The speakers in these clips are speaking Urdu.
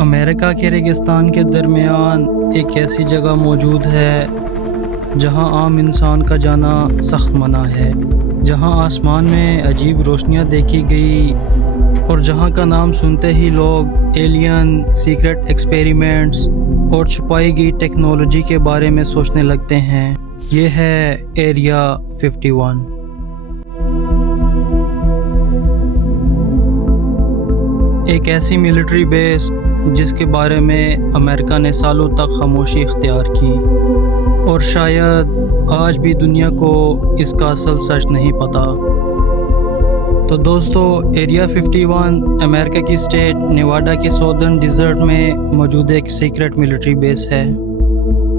امریکہ کے ریگستان کے درمیان ایک ایسی جگہ موجود ہے جہاں عام انسان کا جانا سخت منع ہے، جہاں آسمان میں عجیب روشنیاں دیکھی گئی اور جہاں کا نام سنتے ہی لوگ ایلین، سیکرٹ ایکسپیریمنٹس اور چھپائی گئی ٹیکنالوجی کے بارے میں سوچنے لگتے ہیں۔ یہ ہے ایریا 51۔ ایک ایسی ملٹری بیس جس کے بارے میں امریکہ نے سالوں تک خاموشی اختیار کی، اور شاید آج بھی دنیا کو اس کا اصل سچ نہیں پتہ۔ تو دوستو، ایریا 51 امریکہ کی اسٹیٹ نیواڈا کے ساؤدرن ڈیزرٹ میں موجود ایک سیکرٹ ملٹری بیس ہے،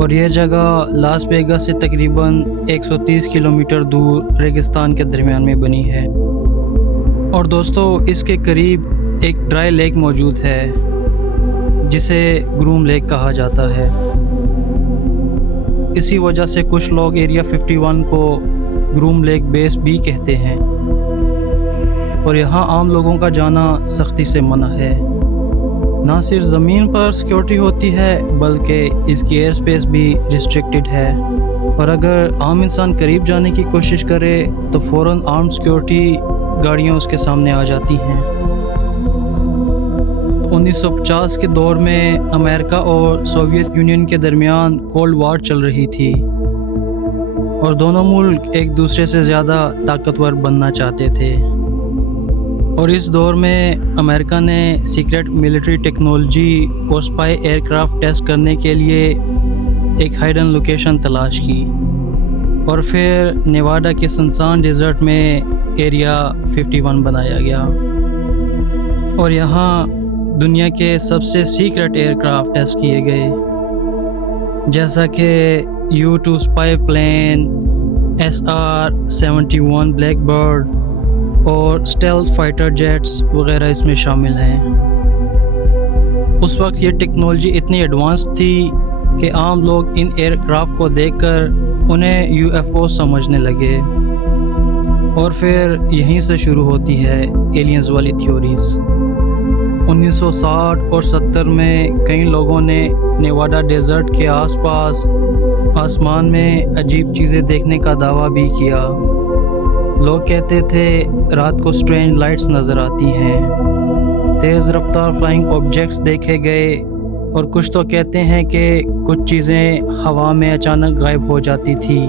اور یہ جگہ لاس ویگاس سے تقریباً 130 کلومیٹر دور ریگستان کے درمیان میں بنی ہے۔ اور دوستو، اس کے قریب ایک ڈرائی لیک موجود ہے جسے گروم لیک کہا جاتا ہے۔ اسی وجہ سے کچھ لوگ ایریا 51 کو گروم لیک بیس بھی کہتے ہیں، اور یہاں عام لوگوں کا جانا سختی سے منع ہے۔ نہ صرف زمین پر سیکیورٹی ہوتی ہے بلکہ اس کی ایئر سپیس بھی ریسٹرکٹڈ ہے، اور اگر عام انسان قریب جانے کی کوشش کرے تو فوراً آرمڈ سیکیورٹی گاڑیاں اس کے سامنے آ جاتی ہیں۔ 1950 کے دور میں امریکہ اور سوویت یونین کے درمیان کولڈ وار چل رہی تھی، اور دونوں ملک ایک دوسرے سے زیادہ طاقتور بننا چاہتے تھے۔ اور اس دور میں امریکہ نے سیکرٹ ملٹری ٹیکنالوجی اور اسپائی ایئر کرافٹ ٹیسٹ کرنے کے لیے ایک ہائیڈن لوکیشن تلاش کی، اور پھر نیواڈا کے سنسان ڈیزرٹ میں ایریا 51 بنایا گیا، اور یہاں دنیا کے سب سے سیکرٹ ایئر کرافٹ ٹیسٹ کیے گئے، جیسا کہ U-2 spy plane, SR-71 Blackbird اور اسٹیلتھ فائٹر جیٹس وغیرہ اس میں شامل ہیں۔ اس وقت یہ ٹیکنالوجی اتنی ایڈوانس تھی کہ عام لوگ ان ایئر کرافٹ کو دیکھ کر انہیں UFO سمجھنے لگے، اور پھر یہیں سے شروع ہوتی ہے ایلینز والی تھیوریز۔ 1960 اور 70 میں کئی لوگوں نے نیواڈا ڈیزرٹ کے آس پاس آسمان میں عجیب چیزیں دیکھنے کا دعویٰ بھی کیا۔ لوگ کہتے تھے رات کو اسٹرینج لائٹس نظر آتی ہیں، تیز رفتار فلائنگ آبجیکٹس دیکھے گئے، اور کچھ تو کہتے ہیں کہ کچھ چیزیں ہوا میں اچانک غائب ہو جاتی تھی۔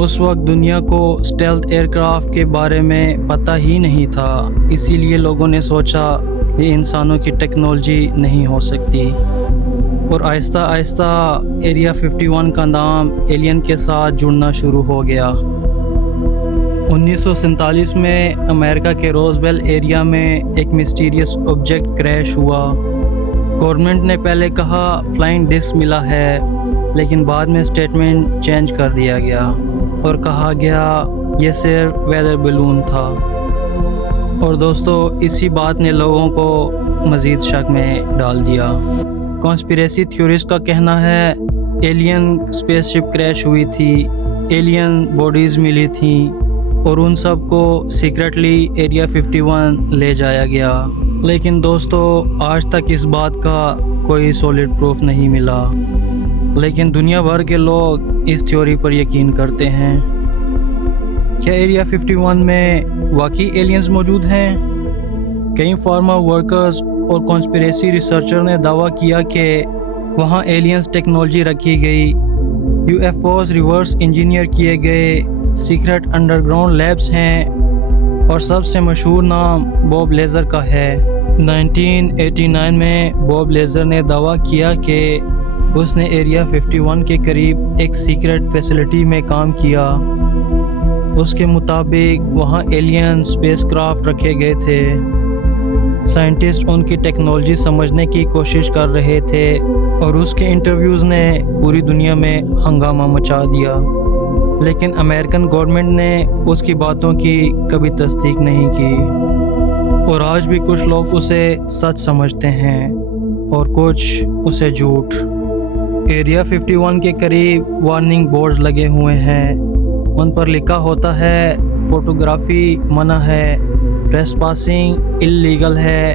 اس وقت دنیا کو اسٹیلتھ ایئر کرافٹ کے بارے میں پتہ ہی نہیں تھا، اسی لیے لوگوں نے سوچا یہ انسانوں کی ٹیکنالوجی نہیں ہو سکتی، اور آہستہ آہستہ ایریا 51 کا نام ایلین کے ساتھ جڑنا شروع ہو گیا۔ 1947 میں امریکہ کے روزویل ایریا میں ایک مسٹیریس آبجیکٹ کریش ہوا۔ گورنمنٹ نے پہلے کہا فلائنگ ڈسک ملا ہے، لیکن بعد میں اسٹیٹمنٹ چینج کر دیا گیا اور کہا گیا یہ صرف ویدر بلون تھا۔ اور دوستو، اسی بات نے لوگوں کو مزید شک میں ڈال دیا۔ کانسپیریسی تھیوریسٹ کا کہنا ہے ایلین اسپیس شپ کریش ہوئی تھی، ایلین باڈیز ملی تھیں، اور ان سب کو سیکرٹلی ایریا 51 لے جایا گیا۔ لیکن دوستو، آج تک اس بات کا کوئی سولڈ پروف نہیں ملا، لیکن دنیا بھر کے لوگ اس تھیوری پر یقین کرتے ہیں۔ کیا ایریا 51 میں واقعی ایلینز موجود ہیں؟ کئی فارمر ورکرز اور کانسپیریسی ریسرچر نے دعویٰ کیا کہ وہاں ایلینز ٹیکنالوجی رکھی گئی، UFOs ریورس انجینئر کیے گئے، سیکرٹ انڈر گراؤنڈ لیبس ہیں، اور سب سے مشہور نام بوب لیزر کا ہے۔ 1989 میں بوب لیزر نے دعویٰ کیا کہ اس نے ایریا 51 کے قریب ایک سیکرٹ فیسلٹی میں کام کیا۔ اس کے مطابق وہاں ایلین اسپیس کرافٹ رکھے گئے تھے، سائنٹسٹ ان کی ٹیکنالوجی سمجھنے کی کوشش کر رہے تھے، اور اس کے انٹرویوز نے پوری دنیا میں ہنگامہ مچا دیا، لیکن امریکن گورنمنٹ نے اس کی باتوں کی کبھی تصدیق نہیں کی، اور آج بھی کچھ لوگ اسے سچ سمجھتے ہیں اور کچھ اسے جھوٹ۔ ایریا 51 کے قریب وارننگ بورڈز لگے ہوئے ہیں، ان پر لکھا ہوتا ہے فوٹوگرافی منع ہے، ٹریس پاسنگ اللیگل ہے،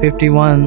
51,